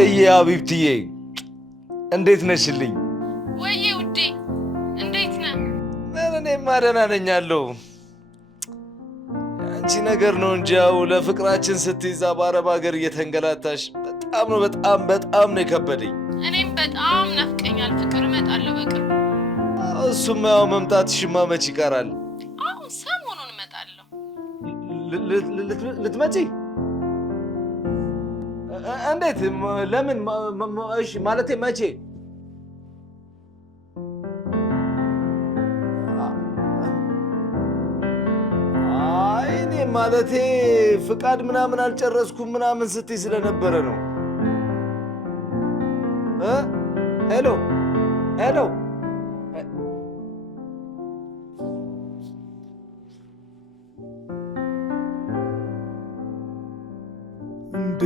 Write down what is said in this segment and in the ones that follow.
ወይ አቢብትዬ እንዴት ነሽልኝ? ወይ ውዴ እንዴት ነህ? እኔማ ደህና ነኝ አለሁ። አንቺ ነገር ነው እንጂ ያው ለፍቅራችን ስትይዛ በአረብ ሀገር እየተንገላታሽ በጣም ነው የከበደኝ። እኔም በጣም ናፍቀኛል ፍቅር። እመጣለሁ በቅርቡ። እሱማ ያው መምጣትሽማ መች ይቀራል። አሁን ሰሞኑን እመጣለሁ። ልትመጪ? እንዴት? ለምን? እሺ ማለቴ መቼ? አይ እኔ ማለቴ ፍቃድ ምናምን አልጨረስኩም ምናምን ስትይ ስለነበረ ነው። ሄሎ ሄሎ እንዴ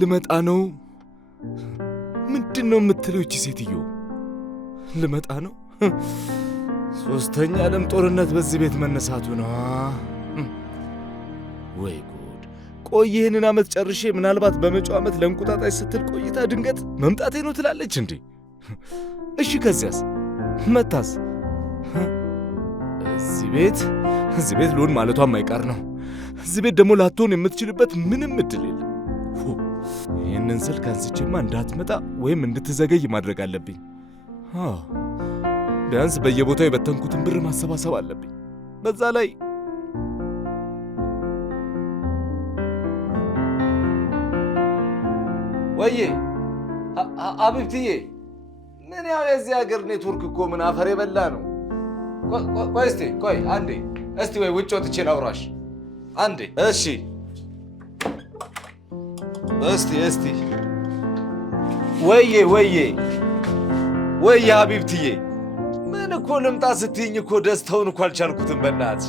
ልመጣ ነው? ምንድን ነው የምትለው ይቺ ሴትዮ? ልመጣ ነው? ሶስተኛ ዓለም ጦርነት በዚህ ቤት መነሳቱ ነው። ወይ ጉድ! ቆይ ይህንን ዓመት ጨርሼ ምናልባት በመጪው ዓመት ለእንቁጣጣሽ ስትል ቆይታ ድንገት መምጣቴ ነው ትላለች እንዴ? እሺ ከዚያስ መታስ? እዚህ ቤት ልሆን ማለቷ የማይቀር ነው። እዚህ ቤት ደግሞ ላትሆን የምትችልበት ምንም እድል የለም። ይህንን ስልክ አንስቼማ እንዳትመጣ ወይም እንድትዘገይ ማድረግ አለብኝ። ቢያንስ በየቦታው የበተንኩትን ብር ማሰባሰብ አለብኝ። በዛ ላይ ወዬ አቢብትዬ፣ ምን ያው የዚህ ሀገር ኔትወርክ እኮ ምን አፈር የበላ ነው። ቆይ አንዴ እስቲ ወይ ውጭ ወጥቼ ላውራሽ አንዴ። እሺ እስቲ ወዬ ሀቢብትዬ፣ ምን እኮ ልምጣ ስትይኝ እኮ ደስታውን እኮ አልቻልኩትም። በእናትሽ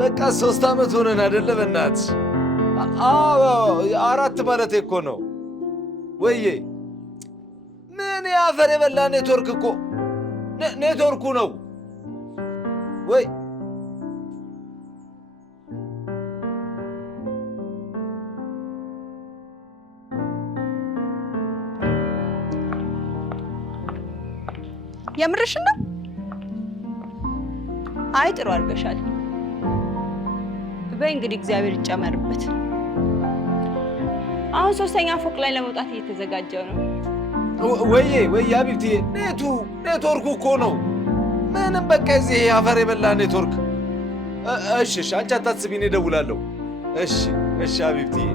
በቃ 3 ዓመት ሆነን አይደለ? በእናትሽ 4 ማለቴ እኮ ነው። ወዬ ምን ያፈር የበላ ኔትወርክ እኮ ኔትወርኩ ነው ወይ የምርሽን ነው? አይ ጥሩ አድርገሻል። በይ እንግዲህ እግዚአብሔር ይጨመርበት። አሁን 3ኛ ፎቅ ላይ ለመውጣት እየተዘጋጀው ነው። ወይ አቢብትዬ፣ ኔትወርኩ እኮ ነው። ምንም በቃ እዚህ አፈር የበላ ኔትወርክ። እሺ አንቺ አታስቢ፣ እኔ እደውላለሁ። እሺ አቢብትዬ።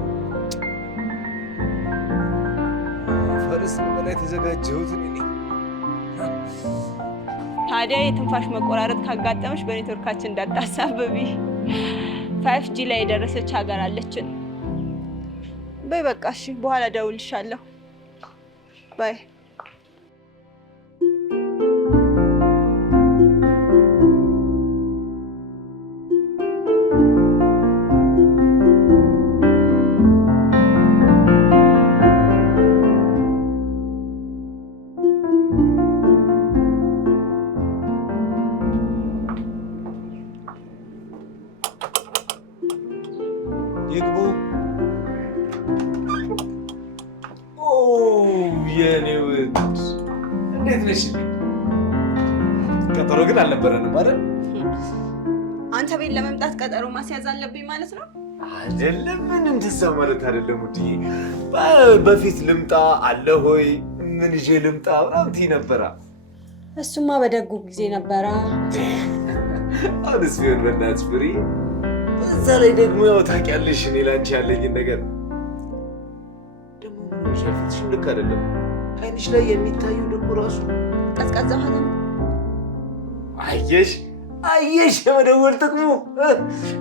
ፈርስ በላይ የተዘጋጀሁት እኔ። ታዲያ የትንፋሽ መቆራረጥ ካጋጠመሽ በኔትወርካችን እንዳታሳብቢ። 5G ላይ የደረሰች ሀገር አለችን። በይ በቃ እሺ፣ በኋላ እደውልልሻለሁ። ባይ። ይግቡ። የኔ ውድ እንዴት ነሽ? ቀጠሮ ግን አልነበረንም አይደል? አንተ ቤት ለመምጣት ቀጠሮ ማስያዝ አለብኝ ማለት ነው? አይደለም፣ ምንም ትሳ ማለት አይደለም ውድዬ። በፊት ልምጣ አለ ሆይ ምን ይዤ ልምጣ ምናምን ትይ ነበራ። እሱማ በደጉ ጊዜ ነበራ። አሁንስ ቢሆን በእናትሽ ፍሪ። በዛ ላይ ደግሞ ያው ታውቂያለሽ እኔ ላንቺ ያለኝን ነገር። ደግሞ ምን ሸፍትሽ ልክ አይደለም። አይንሽ ላይ የሚታየው ደግሞ ራሱ ቀዝቃዛ ውሃ ነው። አየሽ የመደወል ጥቅሙ።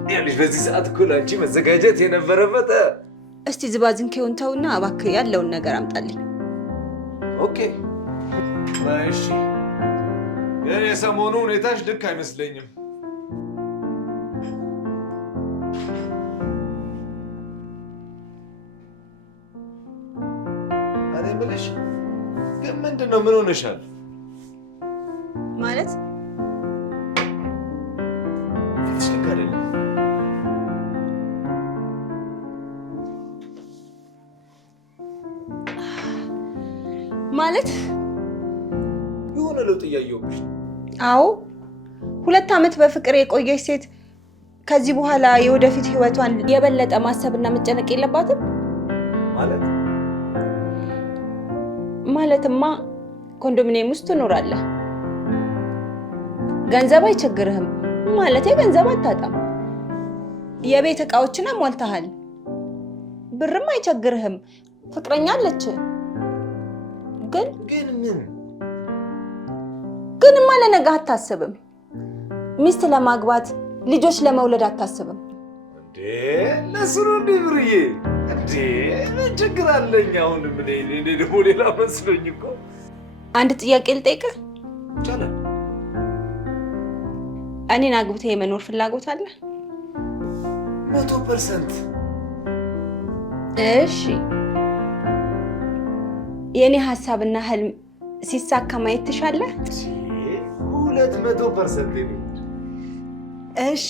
ይኸውልሽ በዚህ ሰዓት እኮ ላንቺ መዘጋጀት የነበረበት። እስቲ ዝባዝንኬውን ተውና እባክህ ያለውን ነገር አምጣልኝ። ኦኬ እሺ። ግን የሰሞኑ ሁኔታሽ ልክ አይመስለኝም። እኔ የምልሽ ግን ምንድን ነው? ምን ሆነሻል? ማለት ፊትሽ ልክ አይደለም። ማለት የሆነ ለውጥ እያየሁብሽ ነው። አዎ 2 ዓመት በፍቅር የቆየች ሴት ከዚህ በኋላ የወደፊት ህይወቷን የበለጠ ማሰብና መጨነቅ የለባትም ማለትማ ኮንዶሚኒየም ውስጥ ትኖራለህ። ገንዘብ አይቸግርህም ማለት ገንዘብ አታጣም። የቤት እቃዎችን አሟልተሃል። ብርም አይቸግርህም። ፍቅረኛ አለች። ግንማ ለነገ አታስብም። ሚስት ለማግባት ልጆች ለመውለድ አታስብም። እንዴ ለሱ ነው እንዴ ብርዬ? እንዴ ምን ችግር አለኝ? አሁን ምን እኔ ደግሞ ሌላ መስሎኝ እኮ። አንድ ጥያቄ ልጠይቅህ። ይቻላል። እኔን አግብተህ የመኖር ፍላጎት አለ? 100%። እሺ የኔ ሀሳብና ህልም ሲሳካ ማየት ትሻለህ? 200%። እሺ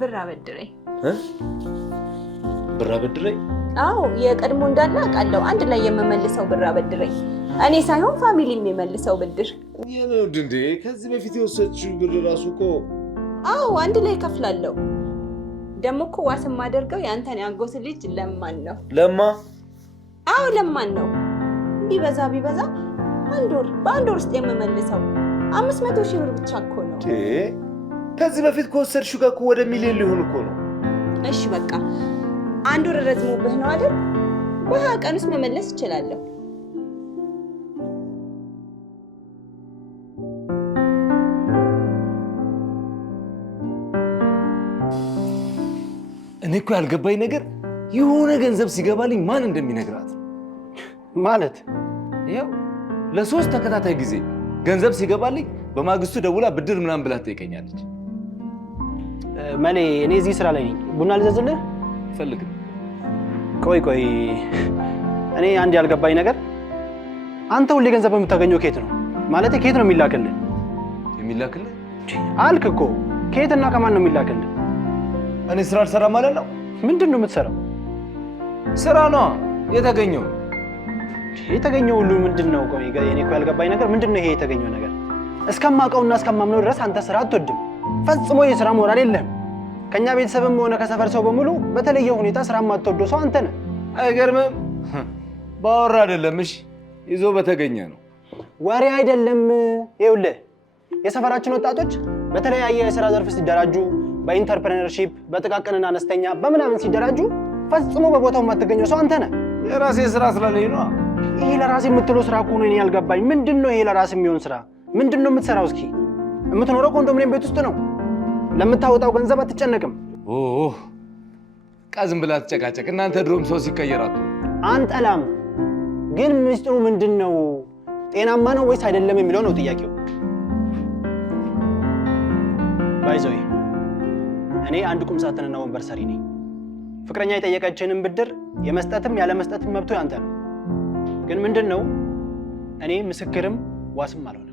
ብር አበድረኝ። ብር አበድረኝ? አዎ የቀድሞ እንዳለ አውቃለሁ። አንድ ላይ የምመልሰው ብር አበድረኝ። እኔ ሳይሆን ፋሚሊ የሚመልሰው ብድር። የኔው እንዴ ከዚህ በፊት የወሰድሽው ብር ራሱ እኮ። አዎ አንድ ላይ ከፍላለሁ። ደግሞ እኮ ዋስ የማደርገው ያንተን ያጎት ልጅ ለማን ነው። ለማ? አዎ ለማን ነው። ቢበዛ በአንድ ወር ውስጥ የምመልሰው 500 ሺህ ብር ብቻ እኮ ነው። ከዚህ በፊት ከወሰድሽው ጋር እኮ ወደ ሚሊዮን ሊሆን እኮ ነው። እሺ በቃ 1 ወር ረዝሞብህ ነው አይደል? በ20 ቀን ውስጥ መመለስ እችላለሁ። እኔ እኮ ያልገባኝ ነገር የሆነ ገንዘብ ሲገባልኝ ማን እንደሚነግራት ማለት። ይኸው ለ3 ተከታታይ ጊዜ ገንዘብ ሲገባልኝ በማግስቱ ደውላ ብድር ምናምን ብላ ትጠይቀኛለች። መሌ እኔ እዚህ ስራ ላይ ነኝ። ቡና ልዘዝልህ? ፈልግም። ቆይ እኔ አንድ ያልገባኝ ነገር አንተ ሁሌ ገንዘብ የምታገኘው ከየት ነው? ማለት ከየት ነው የሚላክልህ? የሚላክልህ አልክ እኮ ከየትና ከማን ነው የሚላክልህ? እኔ ስራ አልሰራ ማለት ነው? ምንድን ነው የምትሰራው? ስራ ነው የተገኘው። የተገኘው ሁሉ ምንድን ነው? ቆይ እኔ እኮ ያልገባኝ ነገር ምንድን ነው ይሄ የተገኘው ነገር? እስከማውቀውና እስከማምነው ድረስ አንተ ስራ አትወድም። ፈጽሞ የስራ ሞራል የለህም። ከኛ ቤተሰብም ሆነ ከሰፈር ሰው በሙሉ በተለየ ሁኔታ ስራ የማትወደው ሰው አንተ ነህ። አይገርምም? ባወራ አይደለም እሺ፣ ይዞ በተገኘ ነው። ወሬ አይደለም። ይኸውልህ የሰፈራችን ወጣቶች በተለያየ የስራ ዘርፍ ሲደራጁ፣ በኢንተርፕረነርሺፕ፣ በጥቃቅንና አነስተኛ በምናምን ሲደራጁ ፈጽሞ በቦታው የማትገኘው ሰው አንተ ነህ። የራሴ ስራ ስላለኝ ነው። ይሄ ለራሴ የምትለው ስራ እኮ ነው። እኔ ያልገባኝ ምንድን ነው ይሄ ለራሴ የሚሆን ስራ? ምንድን ነው የምትሰራው? እስኪ የምትኖረው ኮንዶሚኒየም ቤት ውስጥ ነው። ለምታወጣው ገንዘብ አትጨነቅም። ዝም ብላ ትጨቃጨቅ። እናንተ ድሮም ሰው ሲቀየራቱ አንጠላም። ግን ምስጢሩ ምንድን ነው? ጤናማ ነው ወይስ አይደለም የሚለው ነው ጥያቄው። ባይዘዌ እኔ አንድ ቁም ሳጥንና ወንበር ሰሪ ነኝ። ፍቅረኛ የጠየቀችንን ብድር የመስጠትም ያለመስጠትም መብቱ ያንተ ነው። ግን ምንድን ነው እኔ ምስክርም ዋስም አልሆነም።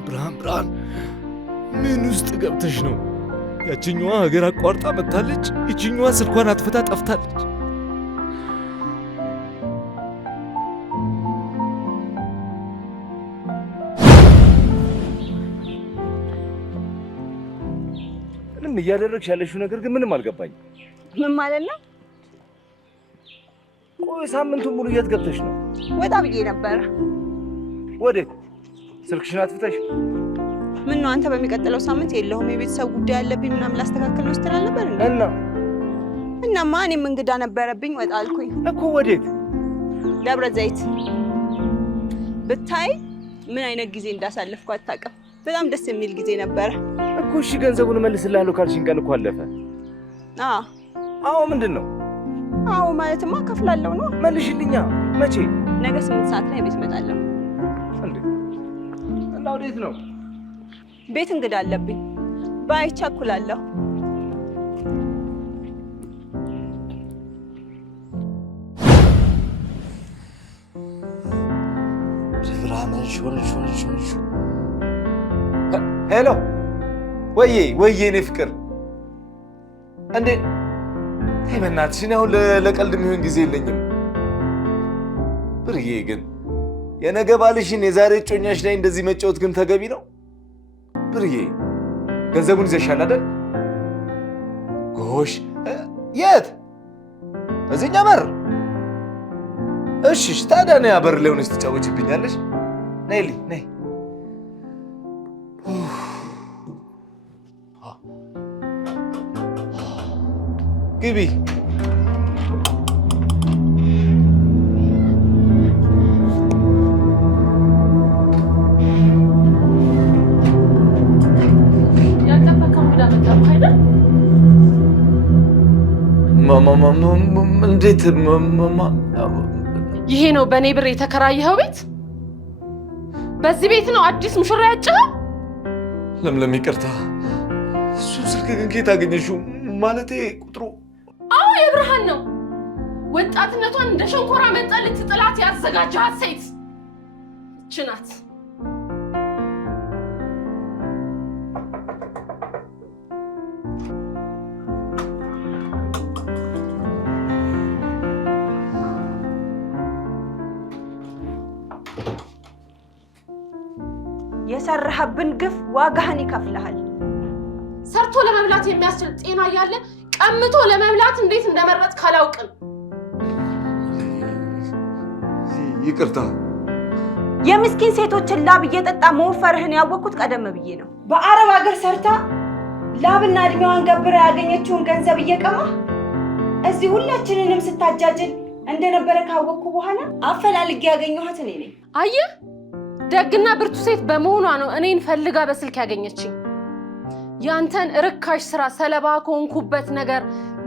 ብርሃን ምን ውስጥ ገብተሽ ነው? ያችኛዋ ሀገር አቋርጣ መጥታለች፣ ይችኛዋ ስልኳን አጥፍታ ጠፍታለች። ምንም እያደረግሽ ያለሽው ነገር ግን ምንም አልገባኝም። ምን ማለት ነው? ቆይ ሳምንቱን ሙሉ የት ገብተሽ ነው? ወጣ ብዬ ነበረ። ወዴት? ስልክሽን አጥፍተሽ? ምን ነው አንተ በሚቀጥለው ሳምንት የለሁም የቤተሰብ ጉዳይ አለብኝ ምናምን ላስተካክል ነው ስትል አልነበር እንዴ? እናማ እኔም እንግዳ ነበረብኝ ወጣ አልኩኝ እኮ። ወዴት? ደብረ ዘይት። ብታይ ምን አይነት ጊዜ እንዳሳለፍኩ አታውቅም። በጣም ደስ የሚል ጊዜ ነበረ እኮ። እሺ ገንዘቡን እመልስልሃለሁ ካልሽኝ ቀን እኮ አለፈ። አዎ ምንድን ነው? አዎ ማለትማ ከፍላለሁ ነው። መልሽልኛ። መቼ? ነገ 8 ሰዓት ላይ ቤት እመጣለሁ። እንዴ? እና ወዴት ነው? ቤት እንግዳ አለብኝ። ባይ ቸኩላለሁ። ሄሎ ወይዬ እኔ ፍቅር እንዴ ተይ በእናትሽ፣ እኔ አሁን ለቀልድ የሚሆን ጊዜ የለኝም። ብርዬ ግን የነገ ባልሽን የዛሬ እጮኛሽ ላይ እንደዚህ መጫወት ግን ተገቢ ነው? ብርዬ ገንዘቡን ይዘሻል አይደል? ጎሽ የት? እዚህኛ በር? እሺ ታዲያ ነይ በር ላይ ሆነሽ ትጫወችብኛለሽ። ነይልኝ ነይ። ግቢ። እንዴት? ይሄ ነው በእኔ ብር የተከራየኸው ቤት? በዚህ ቤት ነው አዲስ ሙሽራ ያጨኸው? ለምለም ይቅርታ፣ እሱ ስልክ ግን ከየት አገኘሽው? ማለቴ ቁጥሩ። አዎ የብርሃን ነው። ወጣትነቷን እንደ ሸንኮራ መጣ ልትጥላት ያዘጋጃት ሴት እች ናት። የሰራህብን ግፍ ዋጋህን ይከፍልሃል። ሰርቶ ለመብላት የሚያስችል ጤና እያለ ቀምቶ ለመብላት እንዴት እንደመረጥክ አላውቅም። ይቅርታ። የምስኪን ሴቶችን ላብ እየጠጣ መወፈርህን ያወቅኩት ቀደም ብዬ ነው። በአረብ ሀገር ሰርታ ላብና እድሜዋን ገብራ ያገኘችውን ገንዘብ እየቀማህ እዚህ ሁላችንንም ስታጃጅል እንደነበረ ካወቅኩ በኋላ አፈላልጌ ያገኘኋት እኔ ነኝ። አየህ፣ ደግና ብርቱ ሴት በመሆኗ ነው እኔን ፈልጋ በስልክ ያገኘችኝ። ያንተን ርካሽ ስራ ሰለባ ከሆንኩበት ነገር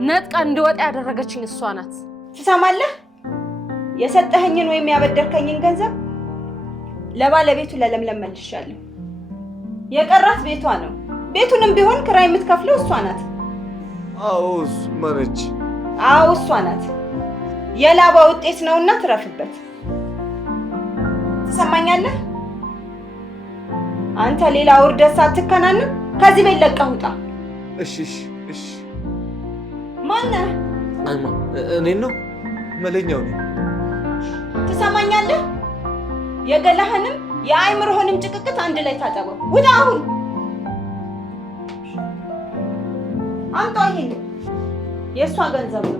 ነጥቃ እንድወጣ ያደረገችኝ እሷ ናት። ትሰማለህ? የሰጠኸኝን ወይም ያበደርከኝን ገንዘብ ለባለቤቱ ለለምለም መልሻለሁ። የቀራት ቤቷ ነው። ቤቱንም ቢሆን ክራይ የምትከፍለው እሷ ናት። አዎ እሷ ነች። አዎ እሷ ናት። የላባ ውጤት ነውና ትረፍበት። ትሰማኛለህ? አንተ ሌላ ውርደት ሳትከናንም ከዚህ ቤት ለቀህ ውጣ። እሺ። ማነህ? አይማ እኔን ነው መለኛው ነኝ። ትሰማኛለህ? የገላህንም የአይምሮህንም ጭቅቅት አንድ ላይ ታጠበው። ውጣ አሁን። አምጣ። ይሄን የእሷ ገንዘብ ነው።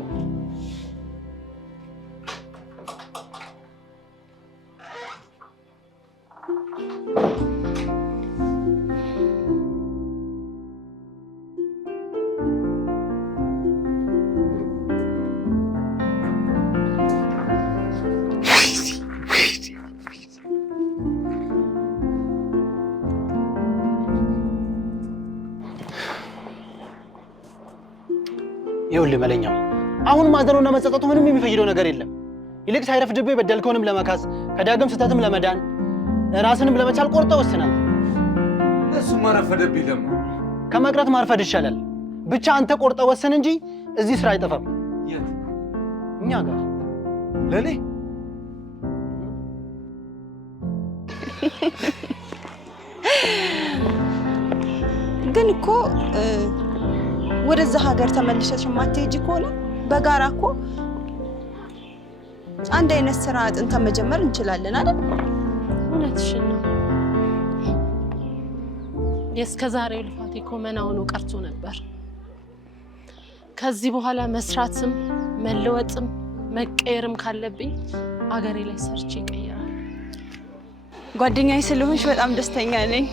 ይኸውልህ መለኛው፣ አሁን ማዘኑና መጸጸቱ ምንም የሚፈይደው ነገር የለም። ይልቅ ሳይረፍድብህ የበደልከውንም ለመካስ ከዳግም ስህተትም ለመዳን ራስንም ለመቻል ቆርጠህ ወስናል። እሱማ ረፈደብኝ። ደግሞ ከመቅረት ማርፈድ ይሻላል። ብቻ አንተ ቆርጠህ ወስን እንጂ እዚህ ስራ አይጠፋም። የት? እኛ ጋር። ለኔ ግን እኮ ወደዛ ሀገር ተመልሰሽ የማትሄጂ ከሆነ በጋራ እኮ አንድ አይነት ስራ አጥንተን መጀመር እንችላለን አይደል? እውነትሽን ነው። የእስከዛሬው ልፋቴ እኮ መና ሆኖ ቀርቶ ነበር። ከዚህ በኋላ መስራትም መለወጥም መቀየርም ካለብኝ አገሬ ላይ ሰርቼ እቀይራለሁ። ጓደኛዬ ስለሆንሽ በጣም ደስተኛ ነኝ።